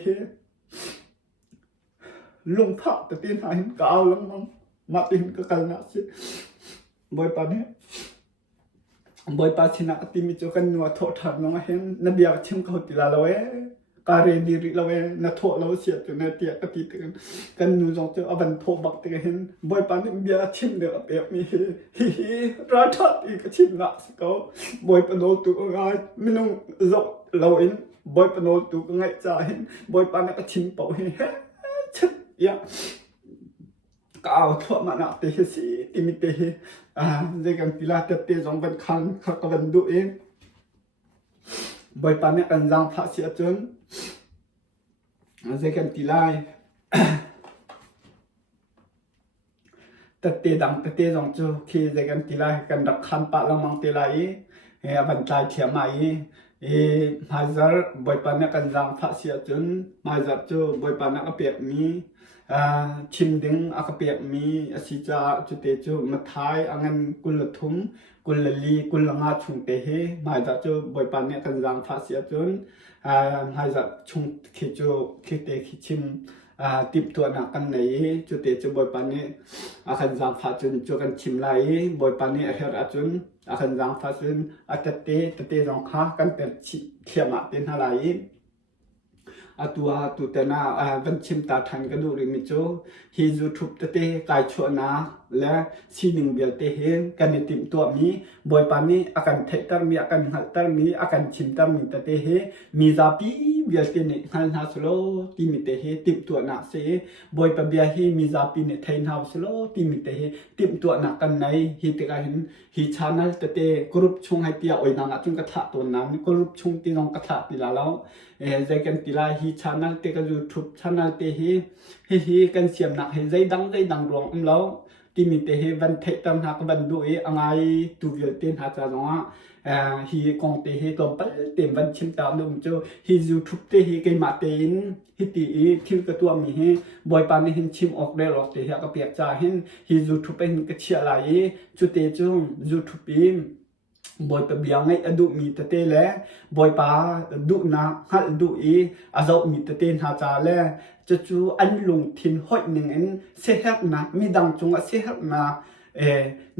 ลงพักจะเตะหายกาวลงมั้งมาตินก็กันนะสิบอยปังเนี่ยบอยปังชนะติมิจกันนัวโทษทำน้องเห็นนัดเดียวชิมเขาติลาเราการเรียนดีเรานัดโทษเราเสียจนนัดเดียวก็ติดกันนูจงจะเอาบันโทบักติเห็นบอยปังเนี่ยเบียชิมเดียวเปียกมีฮิราชัดอีกชิมละสิเขาบอยปังโดนตัวง่ายไม่นุ่งจบเราเองบอยปนตูก็ง่ายใจบอยปานก็ชิมเป่าให้ชัดยะก็เอาทั่วมันเตะสิติมิเตะเรื่องการกีฬาเตะจงเป็นคันเขาก็เป็นดูเองบอยปานกันจังพระเสียจนเรื่องการกีฬาเตะดังเตะจงจูที่เรื่องการกีฬากันดักคันปะละมังเตะไหลบันใจเทียมไหม Mazar boy panak kan zang pha sia chun mazar chu boy panak a pek mi chim ding a ka pek mi asi cha chu te chu mathai angan kul thum kul li kul nga chung te he mazar chu boy panak kan zang pha sia chun mazar chung khi chu khi te khi chim tiếp tuần nào căn này chủ tế cho bồi pan này akan giang phát chun cho căn chim lại bồi pan này ở hết chun akan giang phát chun tete dòng khác căn tên thiệp mạng tên hà lại atua tu tena van chim ta than ka du ring mi cho hi youtube te kai chona la sining bel te he kan tim to mi boy pa mi akan thaitar mi akan haltar mi akan chimtar mi te he mi za pi bel te ne han ha solo ti mi te he tim to na se boy pa bia hi mi za pi ne thain ha solo ti mi te he tim to na kan nai hi te ka hin hi channel te group chung hai tia oi na chung ka tha to na group chung ti nong ka tha ti la lao zai kan ti la hi channel te ka youtube channel te hi kan siam na he zai dang rong lo ti mi te he van thai tam ha ka van du e angai tu vil ten ha cha no hi kong te he tom pal tem van chim ta lum cho hi youtube te hi kai ma te in hi ti thil ka tu mi he boy pa ni hin chim ok de rok te ha ka pek cha hin hi youtube hin ka chia lai chu te chu youtube in boy pa biang ngai adu mi te te le boy pa du na hal du e azau mi te ten ha cha le chu an lung thin hoi ning en se hak na mi dang chung a se hak na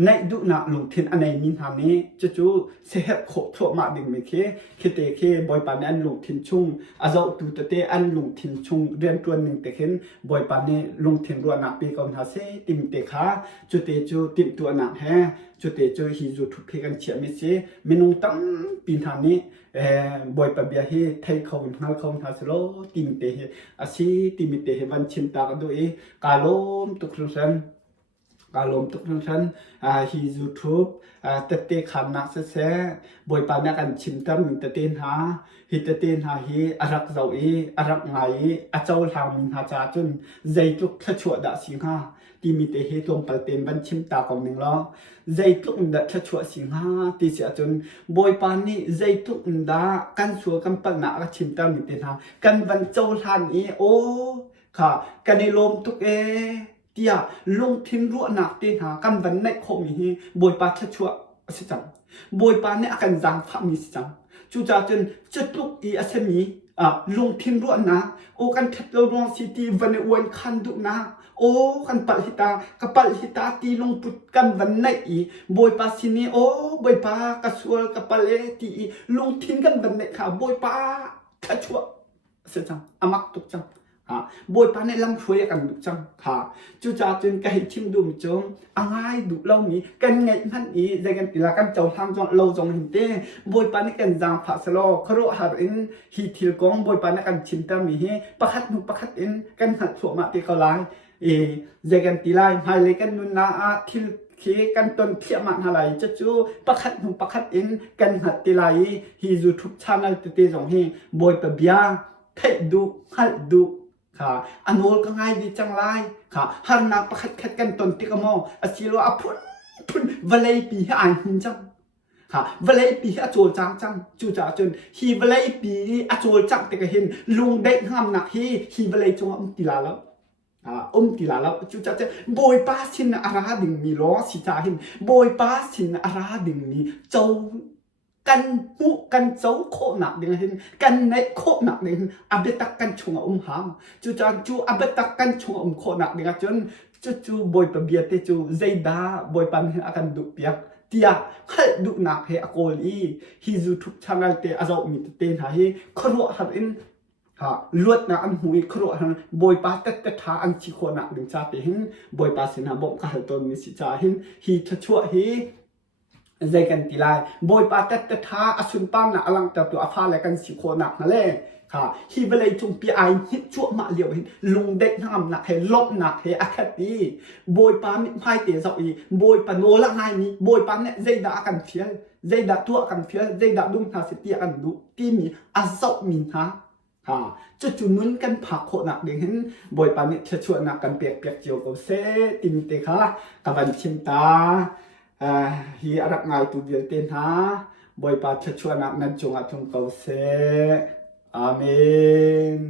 nai du na lung thin anai min ha ni chu se hak kho tho ma ding me ke te ke boy pa an lung thin chung azau tu te te an lung thin chung rian tuan ning te khen boy pa ne lung thin ro na pe kon ha se tim te kha chu te chu tim tu na he chu te chu hi zu thu phe kan chia mi se minung tam pin tha ni boy pa bia hi thai khon hal khon tha slo tim te he asi tim te he van chim ta do e kalom tu khrusan kalom tu khrusan hi youtube te khan na se boy pa na kan chim tam mi te ten ha hi te ten ha hi arak zau e arak ngai a chaw hlang min ha cha chun zai tuk tha chua da sing ha ti mi te he tom pal ten van chim ta kom ning lo zai tuk da tha chua sing ha ti sia chun boy pa ni zai tuk da kan chua kan pal na ka chim tam mi te ha kan van chaw hlan e o kha kan ni lom tuk e tia long thin ru na te ha kan van nai kho mi hi boy pa tha chua si chang boy pa ne akan jang pha mi si chang chu cha chun chatluk i asemi lung thin ru na o kan that lo rong city van wan khan du na o kan pal hita kapal hita ti long put kan van nai i boy pa sini o boy pa kasual kapal e ti lung thin kan van nai kha boy pa tha chua si chang amak tuk chang boy pa ne lam phue kan du chang kha chu cha chun kai chim dum chom angai du lo mi kan ngai han i zai kan tila kan chaw tham jong lo jong hin te boy pa ne kan jang pha salo khro har in hi thil kong boy pa ne kan chim ta mi he pakhat in kan hat chwa ma te ka lai zai kan tila hai le kan nun na thil khi kan ton thia man halai chu pakhat in kan hat tilai hi youtube channel te jong hi boy pa bia thai du hal du anol ka ngai di chang lai har na pakhat kan ton ti ka mo asilo phun valai pi an hin chang valai pi a chol chang chu cha chun hi valai pi a chol chang te ka hin lung dai ham na hi valai chung ti la la ti la la chu cha boy pa sin ara ding mi lo si cha hin boy pa sin ara ding mi chau kan mu kan chau kho na ding hin kan nei kho na ding abetak kan chung ham chu cha chu abetak kan chung kho na ding chu boy pa bia te chu zaida boy pan hin akan du piak tia khal du na he akol hi youtube channel te azau mi te na hi khro har in luat na an hui khro han boy pa tat tha an chi kho na ding cha te hin boy pa sin ha bom ka hal ton mi si cha hin hi thachua hi zai kan tilai boy pa tat tha asun pam na alang ta tu afa le kan si kho na le hi velai chung pi ai hit chu ma liu hin lung dek ham na he lop na he akhati boy pa mi phai te zau i boy pa no la ngai ni boy pa ne zai da kan phial zai da tu kan phial zai da dum tha se ti an du ti mi azau min ha chu nun kan phak kho na ding hin boy pa ni chu na kan pek chiu ko se tim te kha ka ban chim ta hi arak ngai tu bil ten ha บอยปาชชวนักนันจงอาทุงเกาเซอาเมน